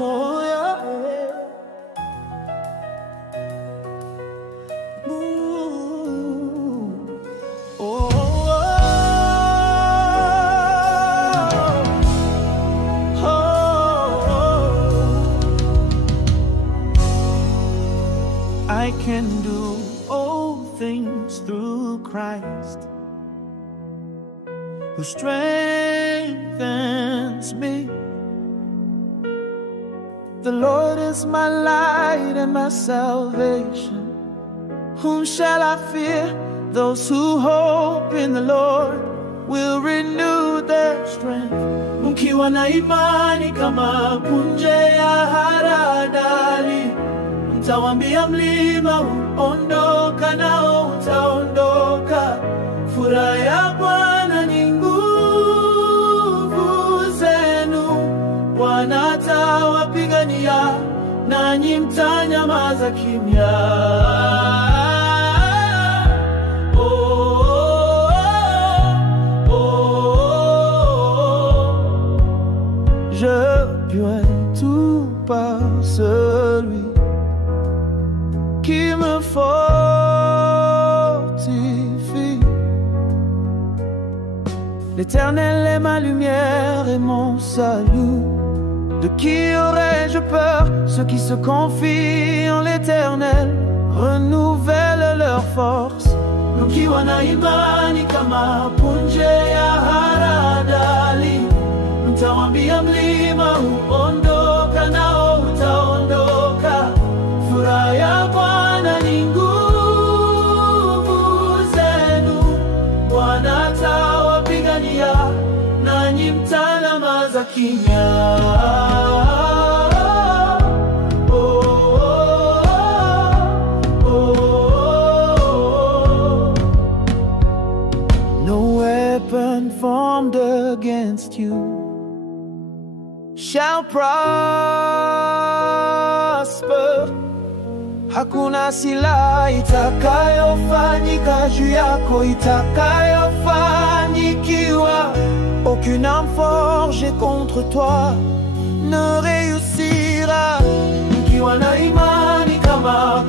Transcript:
Oh yeah. Oh, I can do all things through Christ who strengthens me. The Lord is my light and my salvation. Whom shall I fear? Those who hope in the Lord will renew their strength. Mkiwa na imani kama punje ya haradali, mtawambia mlima ondoka, nao utaondoka. Furaha ya Bwana ni nguvu zenu. Bwana atawapigania, nanyi mtanyamaza kimya. Je puis tout par celui qui me fortifie. L'Éternel est ma lumière et mon salut. De qui aurais-je peur? Ceux qui se confient en l'Éternel renouvellent leur force. Mkiwa na imani kama punje ya haradali, mtawambia mlima ondoka, nao utaondoka. Furaha ya Bwana ni nguvu zenu. Bwana atawapigania, nanyi mtanyamaza kimya. No weapon formed against you shall prosper. Hakuna silaha itakayofanyika juu yako itakayofanikiwa. Aucune arme forgée contre toi ne réussira. Mkiwa na imani kama